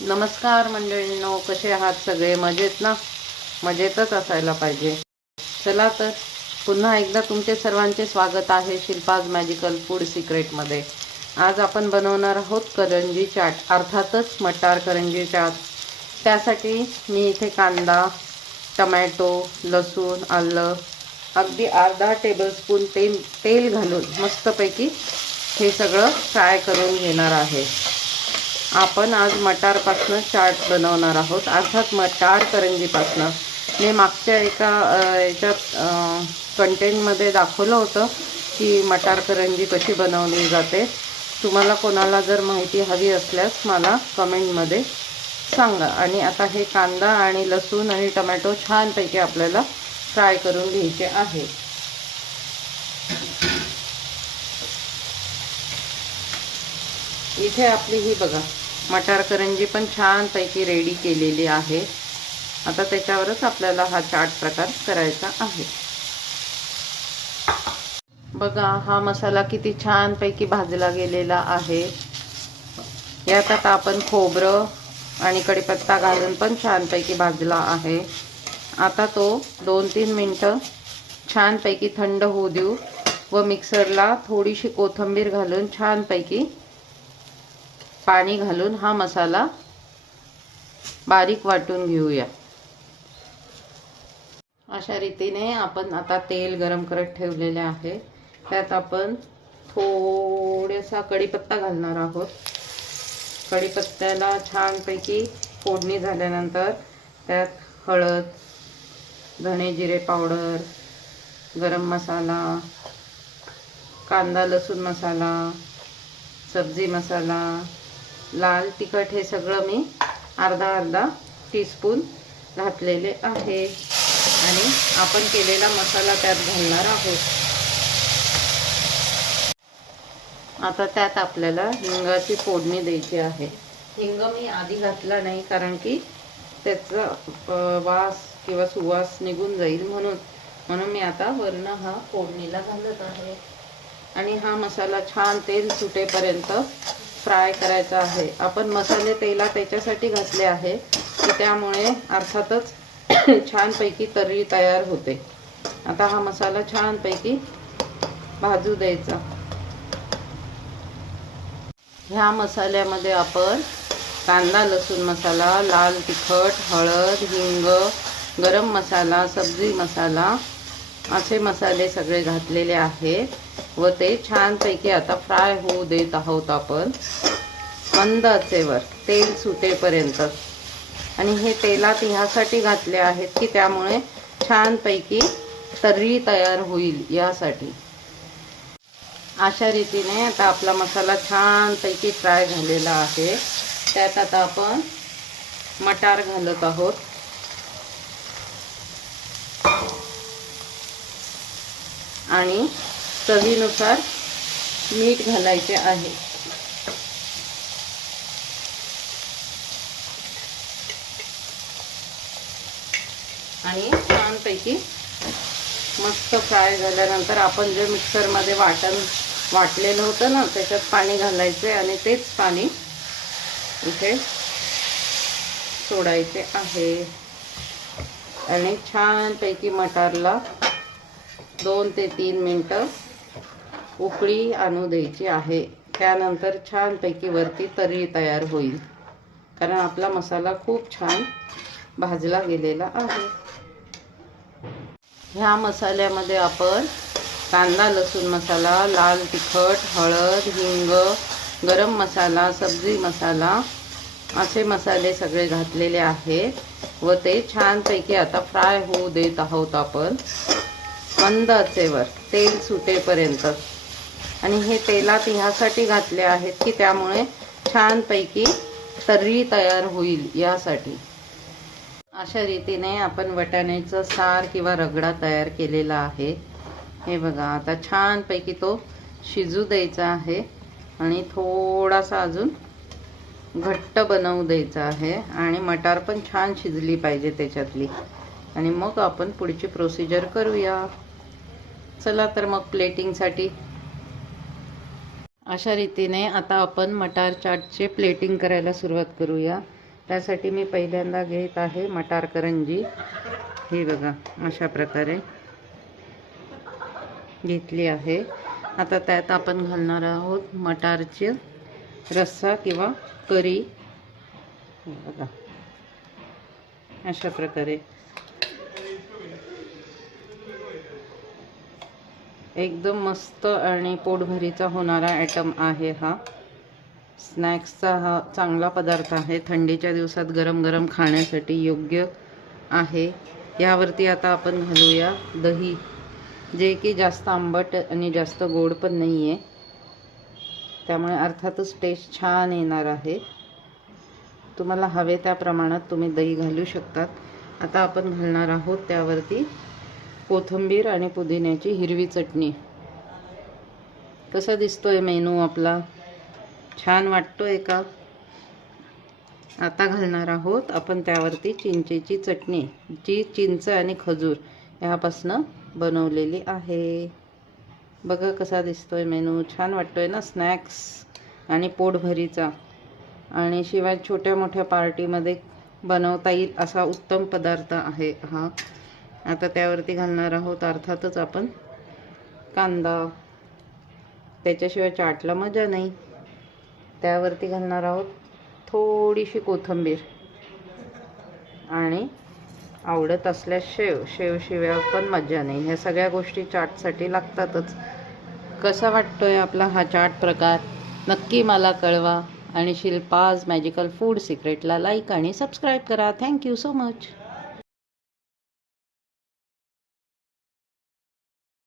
नमस्कार मंडळींनो, कसे आहात सगळे? मजेत ना? मजेतच असायला पाहिजे. चला तर पुन्हा एकदा तुमचे सर्वांचे स्वागत आहे शिल्पाज मॅजिकल फूड सिक्रेटमध्ये. आज आपण बनवणार आहोत करंजी चाट, अर्थातच मटार करंजी चाट. त्यासाठी मी इथे कांदा, टमॅटो, लसूण, आलं अगदी अर्धा टेबलस्पून तेल घालून मस्तपैकी हे सगळं फ्राय करून घेणार आहे. आपण आज मटारपासनं चाट बनवणार आहोत, अर्थात मटार करंजीपासनं. मी मागच्या एका याच्यात कंटेंटमध्ये दाखवलं होतं की मटार करंजी कशी बनवली जाते. तुम्हाला कोणाला जर माहिती हवी असल्यास मला कमेंटमध्ये सांगा. आणि आता हे कांदा आणि लसूण आणि टमॅटो छानपैकी आपल्याला फ्राय करून घ्यायचे आहे. इथे आपली ही बघा मटार करंजी पण छानपैकी रेडी केलेली आहे. आता त्याच्यावरच आपल्याला हा चाट प्रकार करायचा आहे. बघा हा मसाला किती छानपैकी भाजला गेलेला आहे. यात आता आपण खोबरं आणि कढीपत्ता घालून पण छानपैकी भाजला आहे. आता तो 2-3 मिनटं छानपैकी थंड होऊ देऊ व मिक्सरला थोडीशी कोथिंबीर घालून छानपैकी पाणी घालून हा मसाला बारीक वाटून घेऊया. अशा रीतीने आपण आता तेल गरम करत ठेवलेले आहे. त्यात आपण थोडासा कढीपत्ता घालणार आहोत. कढीपत्त्याला छानपैकी फोडणी झाल्यानंतर त्यात हळद, धणे जिरे पावडर, गरम मसाला, कांदा लसूण मसाला, सब्जी मसाला, लाल तिखट हे सगळं मी अर्धा टीस्पून घातलेले आहे. आणि आपण केलेला मसाला त्यात घालणार आहोत. आता त्यात आपल्याला हिंगाची फोडणी द्यायची आहे. हिंग मी आधी घातला नाही कारण की त्याचा वास किंवा सुवास निघून जाईल म्हणून मी आता वरनं हा फोडणीला घालत आहे. आणि हा मसाला छान तेल सुटेपर्यंत फ्राय करायचा आहे. आपण मसाले तेलात त्याच्यासाठी घातले आहे की त्यामुळे अर्थातच छानपैकी तर्री तयार होते. आता हा मसाला छानपैकी भाजू द्यायचा. ह्या मसाल्यामध्ये आपण कांदा लसूण मसाला, लाल तिखट, हळद, हिंग, गरम मसाला, सब्जी मसाला असे मसाले सगळे घातलेले आहेत व ते छानपैकी आता फ्राय होऊ देत आहोत आपण मंद आचेवर तेल सुटेपर्यंत. आणि हे तेलात ह्यासाठी घातले आहेत की त्यामुळे छानपैकी तर्री तयार होईल यासाठी. अशा रीतीने आता आपला मसाला छानपैकी फ्राय झालेला आहे. त्यात आता आपण मटार घालत आहोत. आणि चवीनुसार मीठ घालायचे आहे. आणि छानपैकी मस्त फ्राय झाल्यानंतर आपण जे मिक्सरमध्ये वाटलेलं होतं ना त्याच्यात पाणी घालायचे आणि तेच पाणी इथे सोडायचे आहे. आणि छानपैकी मटारला 2 ते 3 मिनटं उकळी आणू द्यायची आहे. त्यानंतर छानपैकी वरती तर्री तयार होईल कारण आपला मसाला खूप छान भाजला गेलेला आहे. ह्या मसाल्यामध्ये आपण कांदा लसूण मसाला, लाल तिखट, हळद, हिंग, गरम मसाला, सब्जी मसाला असे मसाले सगळे घातलेले आहेत व ते छानपैकी आता फ्राय होऊ देत आहोत आपण मंद आचेवर तेल सुटेपर्यंत. आणि हे तेलात ह्यासाठी घातले आहेत की त्यामुळे छानपैकी तर्री तयार होईल यासाठी. अशा रीतीने आपण वाटाण्याचं सार किंवा रगडा तयार केलेला आहे. हे बघा आता छानपैकी तो शिजू द्यायचा आहे आणि थोडासा अजून घट्ट बनवू द्यायचा आहे. आणि मटार पण छान शिजली पाहिजे त्याच्यातली. आणि मग आपण पुढची प्रोसिजर करूया. चला तर मग प्लेटिंगसाठी अशा रीतीने आता आपण मटार चाटचे प्लेटिंग करायला सुरुवात करूया. त्यासाठी मी पहिल्यांदा घेत आहे मटार करंजी. ही बघा अशा प्रकारे घेतली आहे. आता त्यात आपण घालणार आहोत मटारचे रस्सा किंवा करी. बघा अशा प्रकारे एकदम मस्त आणि पोटभरीचा होणारा आयटम आहे हा. स्नॅक्सचा हा चांगला पदार्थ आहे. थंडीच्या दिवसात गरम गरम खाण्यासाठी योग्य आहे. यावरती आता आपण घालूया दही, जे की जास्त आंबट आणि जास्त गोड पण नाही आहे, त्यामुळे अर्थातच टेस्ट छान येणार आहे. तुम्हाला हवे त्या प्रमाणात तुम्ही दही घालू शकतात. आता आपण घालणार आहोत त्यावरती कोथिंबीर आणि पुदिन्याची हिरवी चटणी. कसा दिसतोय मेनू आपला? छान वाटतोय का? आता घालणार आहोत आपण त्यावरती चिंचेची चटणी, जी चिंच आणि खजूर यापासून बनवलेली आहे. बघा कसा दिसतोय मेनू. छान वाटतोय ना? स्नॅक्स आणि पोटभरीचा, आणि शिवाय छोट्या मोठ्या पार्टीमध्ये बनवता येईल असा उत्तम पदार्थ आहे हा. आता त्यावरती घालणार आहोत अर्थातच आपण कांदा. त्याच्याशिवाय चाटला मजा नाही. त्यावरती घालणार आहोत थोडीशी कोथिंबीर, आणि आवडत असल्यास शेवशिवाय पण मजा नाही. ह्या सगळ्या गोष्टी चाटसाठी लागतातच. कसा वाटतोय आपला हा चाट प्रकार? नक्की मला कळवा. आणि शिल्पाज मॅजिकल फूड सिक्रेटला लाईक आणि सबस्क्राईब करा. Thank you so much.